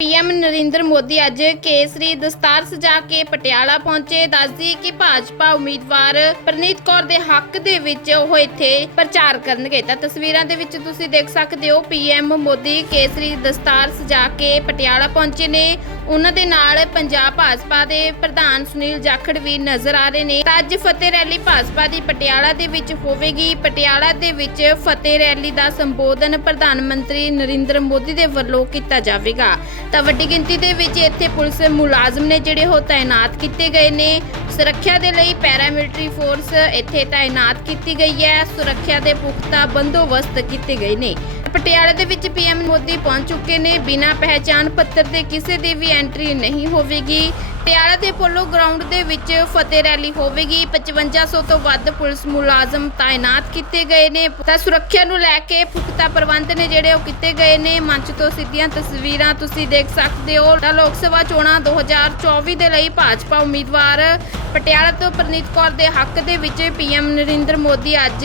PM Narendra Modi ਅੱਜ ਕੇਸਰੀ ਦਸਤਾਰ ਸਜਾ ਕੇ ਪਟਿਆਲਾ ਪਹੁੰਚੇ। ਦੱਸਦੀ ਕਿ ਭਾਜਪਾ ਉਮੀਦਵਾਰ ਪ੍ਰਨੀਤ ਕੌਰ ਦੇ ਹੱਕ ਦੇ ਵਿੱਚ ਉਹ ਇੱਥੇ ਪ੍ਰਚਾਰ ਕਰਨਗੇ। ਤਾਂ ਤਸਵੀਰਾਂ ਦੇ ਵਿੱਚ ਤੁਸੀਂ ਦੇਖ ਸਕਦੇ ਹੋ, ਪੀਐਮ ਮੋਦੀ ਕੇਸਰੀ ਦਸਤਾਰ ਸਜਾ ਕੇ ਪਟਿਆਲਾ ਪਹੁੰਚੇ ਨੇ। ਉਹਨਾਂ ਦੇ ਨਾਲ ਪੰਜਾਬ ਭਾਜਪਾ ਦੇ ਪ੍ਰਧਾਨ ਸੁਨੀਲ ਜਾਖੜ ਵੀ ਨਜ਼ਰ ਆ ਰਹੇ ਨੇ। ਅੱਜ ਫਤਿਹ ਰੈਲੀ ਭਾਜਪਾ ਦੀ ਪਟਿਆਲਾ ਦੇ ਵਿੱਚ ਹੋਵੇਗੀ। ਪਟਿਆਲਾ ਦੇ ਵਿੱਚ ਫਤਿਹ ਰੈਲੀ ਦਾ ਸੰਬੋਧਨ ਪ੍ਰਧਾਨ ਮੰਤਰੀ ਨਰਿੰਦਰ ਮੋਦੀ ਦੇ ਵੱਲੋਂ ਕੀਤਾ ਜਾਵੇਗਾ। ਤਾਂ ਵੱਡੀ ਗਿਣਤੀ ਦੇ ਵਿੱਚ ਇੱਥੇ ਪੁਲਿਸ ਮੁਲਾਜ਼ਮ ਨੇ ਜਿਹੜੇ ਉਹ ਤਾਇਨਾਤ ਕੀਤੇ ਗਏ ਨੇ। ਸੁਰੱਖਿਆ ਦੇ ਲਈ ਪੈਰਾਮਿਲਟਰੀ ਫੋਰਸ ਇੱਥੇ ਤਾਇਨਾਤ ਕੀਤੀ ਗਈ ਹੈ। ਸੁਰੱਖਿਆ ਦੇ ਪੁਖਤਾ ਬੰਦੋਬਸਤ ਕੀਤੇ ਗਏ ਨੇ। ਪਟਿਆਲਾ ਦੇ ਵਿੱਚ ਪੀਐਮ ਮੋਦੀ ਪਹੁੰਚ ਚੁੱਕੇ ਨੇ। ਬਿਨਾਂ ਪਹਿਚਾਣ ਪੱਤਰ ਦੇ ਕਿਸੇ ਦੀ ਵੀ ਐਂਟਰੀ ਨਹੀਂ ਹੋਵੇਗੀ। ਪਟਿਆਲਾ ਦੇ ਪੋਲੋ ਗਰਾਊਂਡ ਦੇ ਵਿੱਚ ਫਤਿਹ ਰੈਲੀ ਹੋਵੇਗੀ। 5500 ਤੋਂ ਵੱਧ ਪੁਲਿਸ ਮੁਲਾਜ਼ਮ ਤਾਇਨਾਤ ਕੀਤੇ ਗਏ ਨੇ। ਤਾਂ ਸੁਰੱਖਿਆ ਨੂੰ ਲੈ ਕੇ ਪੁਖਤਾ ਪ੍ਰਬੰਧ ਨੇ ਜਿਹੜੇ ਉਹ ਕੀਤੇ ਗਏ ਨੇ। ਮੰਚ ਤੋਂ ਸਿੱਧੀਆਂ ਤਸਵੀਰਾਂ ਤੁਸੀਂ ਦੇਖ ਸਕਦੇ ਹੋ। ਤਾਂ ਲੋਕ ਸਭਾ ਚੋਣਾਂ 2024 ਦੇ ਲਈ ਭਾਜਪਾ ਉਮੀਦਵਾਰ ਪਟਿਆਲਾ ਤੋਂ ਪ੍ਰਨੀਤ ਕੌਰ ਦੇ ਹੱਕ ਦੇ ਵਿੱਚ ਪੀਐਮ ਨਰਿੰਦਰ ਮੋਦੀ ਅੱਜ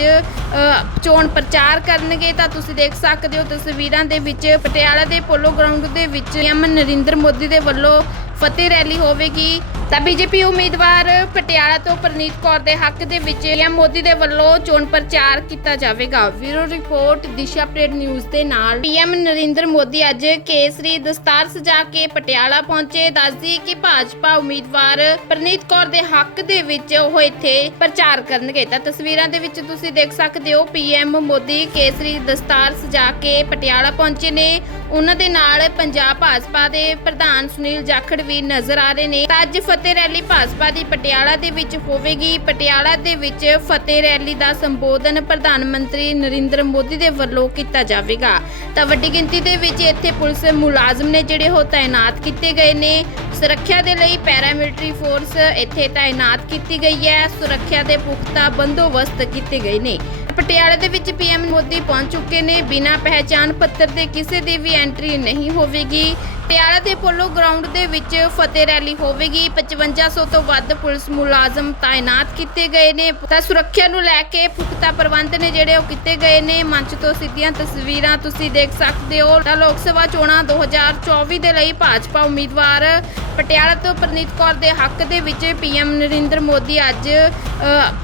ਚੋਣ ਪ੍ਰਚਾਰ ਕਰਨਗੇ। ਤਾਂ ਤੁਸੀਂ ਦੇਖ ਸਕਦੇ ਸਕਦੇ ਹੋ ਤਸਵੀਰਾਂ ਦੇ ਵਿੱਚ, ਪਟਿਆਲਾ ਦੇ ਪੋਲੋ ਗਰਾਊਂਡ ਦੇ ਵਿੱਚ ਐਮ ਨਰਿੰਦਰ ਮੋਦੀ ਦੇ ਵੱਲੋਂ ਫਤਿਹ ਰੈਲੀ ਹੋਵੇਗੀ। ਤਾਂ ਬੀਜੇਪੀ ਉਮੀਦਵਾਰ ਪਟਿਆਲਾ ਤੋਂ ਪ੍ਰਨੀਤ ਕੌਰ ਦੇ ਹੱਕ ਦੇ ਵਿੱਚ ਪੀਐਮ ਮੋਦੀ ਦੇ ਵੱਲੋਂ ਚੋਣ ਪ੍ਰਚਾਰ ਕੀਤਾ ਜਾਵੇਗਾ। Bureau report, Disha plate news ਦੇ ਨਾਲ। ਪੀਐਮ ਨਰਿੰਦਰ ਮੋਦੀ ਅੱਜ ਕੇਸਰੀ ਦਸਤਾਰ ਸਜਾ ਕੇ ਪਟਿਆਲਾ ਪਹੁੰਚੇ। ਦੱਸਦੀ ਕਿ ਭਾਜਪਾ ਉਮੀਦਵਾਰ ਪ੍ਰਨੀਤ ਕੌਰ ਦੇ ਹੱਕ ਦੇ ਵਿੱਚ ਉਹ ਇੱਥੇ ਪ੍ਰਚਾਰ ਕਰਨਗੇ। ਤਾਂ ਤਸਵੀਰਾਂ ਦੇ ਵਿੱਚ ਤੁਸੀਂ ਦੇਖ ਸਕਦੇ ਹੋ ਪੀਐਮ ਮੋਦੀ ਕੇਸਰੀ ਦਸਤਾਰ ਸਜਾ ਕੇ ਪਟਿਆਲਾ ਪਹੁੰਚੇ ਨੇ। ਉਹਨਾਂ ਦੇ ਨਾਲ ਪੰਜਾਬ ਭਾਜਪਾ ਦੇ ਪ੍ਰਧਾਨ ਸੁਨੀਲ ਜਾਖੜ ਵੀ ਨਜ਼ਰ ਆ ਰਹੇ ਨੇ। ਤਾਂ ਅੱਜ ਫਤਿਹ ਰੈਲੀ ਭਾਜਪਾ ਦੀ ਪਟਿਆਲਾ ਦੇ ਵਿੱਚ ਹੋਵੇਗੀ। ਪਟਿਆਲਾ ਦੇ ਵਿੱਚ ਫਤਿਹ ਰੈਲੀ ਦਾ ਸੰਬੋਧਨ ਪ੍ਰਧਾਨ ਮੰਤਰੀ ਨਰਿੰਦਰ ਮੋਦੀ ਦੇ ਵੱਲੋਂ ਕੀਤਾ ਜਾਵੇਗਾ। ਤਾਂ ਵੱਡੀ ਗਿਣਤੀ ਦੇ ਵਿੱਚ ਇੱਥੇ ਪੁਲਿਸ ਮੁਲਾਜ਼ਮ ਨੇ ਜਿਹੜੇ ਉਹ ਤਾਇਨਾਤ ਕੀਤੇ ਗਏ ਨੇ। ਸੁਰੱਖਿਆ ਦੇ ਲਈ ਪੈਰਾਮਿਲਟਰੀ ਫੋਰਸ ਇੱਥੇ ਤਾਇਨਾਤ ਕੀਤੀ ਗਈ ਹੈ। ਸੁਰੱਖਿਆ ਦੇ ਪੁਖਤਾ ਬੰਦੋਬਸਤ ਕੀਤੇ ਗਏ ਨੇ। ਪਟਿਆਲਾ ਦੇ ਵਿੱਚ ਪੀਐਮ ਮੋਦੀ ਪਹੁੰਚ ਚੁੱਕੇ ਨੇ। ਬਿਨਾਂ ਪਹਿਚਾਣ ਪੱਤਰ ਦੇ ਕਿਸੇ ਦੀ ਵੀ ਐਂਟਰੀ ਨਹੀਂ ਹੋਵੇਗੀ। ਪਟਿਆਲਾ ਦੇ ਪੋਲੋ ਗਰਾਊਂਡ ਦੇ ਵਿੱਚ ਫਤਿਹ ਰੈਲੀ ਹੋਵੇਗੀ। 5500 ਤੋਂ ਵੱਧ ਪੁਲਿਸ ਮੁਲਾਜ਼ਮ ਤਾਇਨਾਤ ਕੀਤੇ ਗਏ ਨੇ। ਤਾਂ ਸੁਰੱਖਿਆ ਨੂੰ ਲੈ ਕੇ ਪੁਖਤਾ ਪ੍ਰਬੰਧ ਨੇ ਜਿਹੜੇ ਉਹ ਕੀਤੇ ਗਏ ਨੇ। ਮੰਚ ਤੋਂ ਸਿੱਧੀਆਂ ਤਸਵੀਰਾਂ ਤੁਸੀਂ ਦੇਖ ਸਕਦੇ ਹੋ। ਤਾਂ ਲੋਕ ਸਭਾ ਚੋਣਾਂ 2024 ਦੇ ਲਈ ਭਾਜਪਾ ਉਮੀਦਵਾਰ ਪਟਿਆਲਾ ਤੋਂ ਪ੍ਰਨੀਤ ਕੌਰ ਦੇ ਹੱਕ ਦੇ ਵਿੱਚ ਪੀਐਮ ਨਰਿੰਦਰ ਮੋਦੀ ਅੱਜ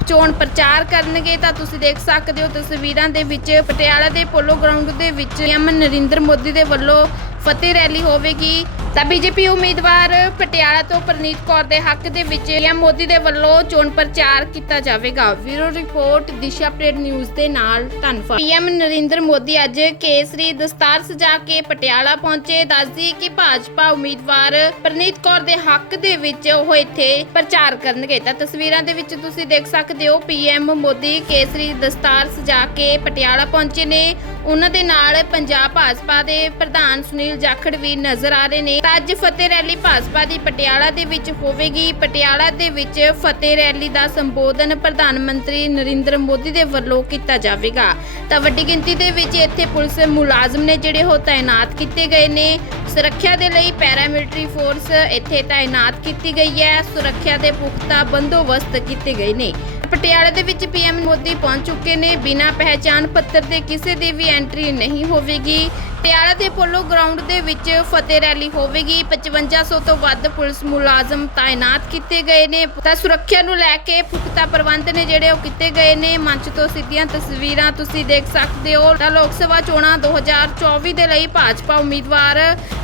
ਚੋਣ ਪ੍ਰਚਾਰ ਕਰਨਗੇ। ਤਾਂ ਤੁਸੀਂ ਦੇਖ ਸਕਦੇ ਸਕਦੇ ਹੋ ਤਸਵੀਰਾਂ ਦੇ ਵਿੱਚ ਪਟਿਆਲਾ ਦੇ ਪੋਲੋ ਗਰਾਊਂਡ ਦੇ ਵਿੱਚ ਐਮ ਨਰਿੰਦਰ ਮੋਦੀ ਦੇ ਵੱਲੋਂ ਫਤਿਹ ਰੈਲੀ ਹੋਵੇਗੀ। ਤਾਂ ਬੀਜੇਪੀ ਉਮੀਦਵਾਰ ਪਟਿਆਲਾ ਤੋਂ ਪ੍ਰਨੀਤ ਕੌਰ ਦੇ ਹੱਕ ਦੇ ਵਿੱਚ ਪੀਐਮ ਮੋਦੀ ਦੇ ਵੱਲੋਂ ਚੋਣ ਪ੍ਰਚਾਰ ਕੀਤਾ ਜਾਵੇਗਾ। Bureau report, Disha plate news ਦੇ ਨਾਲ ਧੰਨਵਾਦ। ਪੀਐਮ ਨਰਿੰਦਰ ਮੋਦੀ ਅੱਜ ਕੇਸਰੀ ਦਸਤਾਰ ਸਜਾ ਕੇ ਪਟਿਆਲਾ ਪਹੁੰਚੇ। ਦੱਸਦੀ ਕਿ ਭਾਜਪਾ ਉਮੀਦਵਾਰ ਪ੍ਰਨੀਤ ਕੌਰ ਦੇ ਹੱਕ ਦੇ ਵਿੱਚ ਉਹ ਇੱਥੇ ਪ੍ਰਚਾਰ ਕਰਨਗੇ। ਤਾਂ ਤਸਵੀਰਾਂ ਦੇ ਵਿੱਚ ਤੁਸੀਂ ਦੇਖ ਸਕਦੇ ਹੋ ਪੀਐਮ ਮੋਦੀ ਕੇਸਰੀ ਦਸਤਾਰ ਸਜਾ ਕੇ ਪਟਿਆਲਾ ਪਹੁੰਚੇ ਨੇ। ਉਹਨਾਂ ਦੇ ਨਾਲ ਪੰਜਾਬ ਭਾਜਪਾ ਦੇ ਪ੍ਰਧਾਨ ਸੁਨੀਲ ਜਾਖੜ ਵੀ ਨਜ਼ਰ ਆ ਰਹੇ ਨੇ। ਅੱਜ ਫਤਿਹ ਰੈਲੀ ਭਾਜਪਾ ਦੀ ਪਟਿਆਲਾ ਦੇ ਵਿੱਚ ਹੋਵੇਗੀ। ਪਟਿਆਲਾ ਦੇ ਵਿੱਚ ਫਤਿਹ ਰੈਲੀ ਦਾ ਸੰਬੋਧਨ ਪ੍ਰਧਾਨ ਮੰਤਰੀ ਨਰਿੰਦਰ ਮੋਦੀ ਦੇ ਵੱਲੋਂ ਕੀਤਾ ਜਾਵੇਗਾ। ਤਾਂ ਵੱਡੀ ਗਿਣਤੀ ਦੇ ਵਿੱਚ ਇੱਥੇ ਪੁਲਿਸ ਮੁਲਾਜ਼ਮ ਨੇ ਜਿਹੜੇ ਉਹ ਤਾਇਨਾਤ ਕੀਤੇ ਗਏ ਨੇ। ਸੁਰੱਖਿਆ ਦੇ ਲਈ ਪੈਰਾਮਿਲਟਰੀ ਫੋਰਸ ਇੱਥੇ ਤਾਇਨਾਤ ਕੀਤੀ ਗਈ ਹੈ। ਸੁਰੱਖਿਆ ਦੇ ਪੁਖਤਾ ਬੰਦੋਬਸਤ ਕੀਤੇ ਗਏ ਨੇ। ਪਟਿਆਲਾ ਦੇ ਵਿੱਚ ਪੀਐਮ ਮੋਦੀ ਪਹੁੰਚ ਚੁੱਕੇ ਨੇ। ਬਿਨਾਂ ਪਹਿਚਾਣ ਪੱਤਰ ਦੇ ਕਿਸੇ ਦੀ ਵੀ ਐਂਟਰੀ ਨਹੀਂ ਹੋਵੇਗੀ। ਪਟਿਆਲਾ ਦੇ ਪੋਲੋ ਗਰਾਊਂਡ ਦੇ ਵਿੱਚ ਫਤਿਹ ਰੈਲੀ ਹੋਵੇਗੀ। 5500 ਤੋਂ ਵੱਧ ਪੁਲਿਸ ਮੁਲਾਜ਼ਮ ਤਾਇਨਾਤ ਕੀਤੇ ਗਏ ਨੇ। ਤਾਂ ਸੁਰੱਖਿਆ ਨੂੰ ਲੈ ਕੇ ਪੁਖਤਾ ਪ੍ਰਬੰਧ ਨੇ ਜਿਹੜੇ ਉਹ ਕੀਤੇ ਗਏ ਨੇ। ਮੰਚ ਤੋਂ ਸਿੱਧੀਆਂ ਤਸਵੀਰਾਂ ਤੁਸੀਂ ਦੇਖ ਸਕਦੇ ਹੋ। ਤਾਂ ਲੋਕ ਸਭਾ ਚੋਣਾਂ 2024 ਦੇ ਲਈ ਭਾਜਪਾ ਉਮੀਦਵਾਰ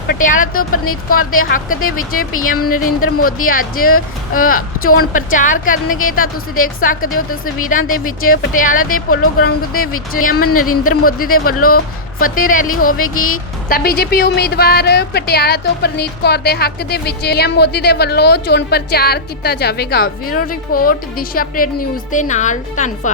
ਪਟਿਆਲਾ ਤੋਂ ਪ੍ਰਨੀਤ ਕੌਰ ਦੇ ਹੱਕ ਦੇ ਵਿੱਚ ਪੀਐਮ ਨਰਿੰਦਰ ਮੋਦੀ ਅੱਜ ਚੋਣ ਪ੍ਰਚਾਰ ਕਰਨਗੇ। ਤਾਂ ਤੁਸੀਂ ਦੇਖ ਸਕਦੇ ਹੋ ਤਸਵੀਰਾਂ ਦੇ ਵਿੱਚ ਪਟਿਆਲਾ ਦੇ ਪੋਲੋ ਗਰਾਊਂਡ ਦੇ ਵਿੱਚ ਪੀਐਮ ਨਰਿੰਦਰ ਮੋਦੀ ਦੇ ਵੱਲੋਂ ਫਤਿਹ ਰੈਲੀ ਹੋਵੇ ਹੋਵੇਗੀ ਤਾਂ ਬੀਜੇਪੀ ਉਮੀਦਵਾਰ ਪਟਿਆਲਾ ਤੋਂ ਪ੍ਰਨੀਤ ਕੌਰ ਦੇ ਹੱਕ ਦੇ ਵਿੱਚ ਪੀਐਮ ਮੋਦੀ ਦੇ ਵੱਲੋਂ ਚੋਣ ਪ੍ਰਚਾਰ ਕੀਤਾ ਜਾਵੇਗਾ। Bureau report, Disha plate news ਦੇ ਨਾਲ ਧੰਨਵਾਦ।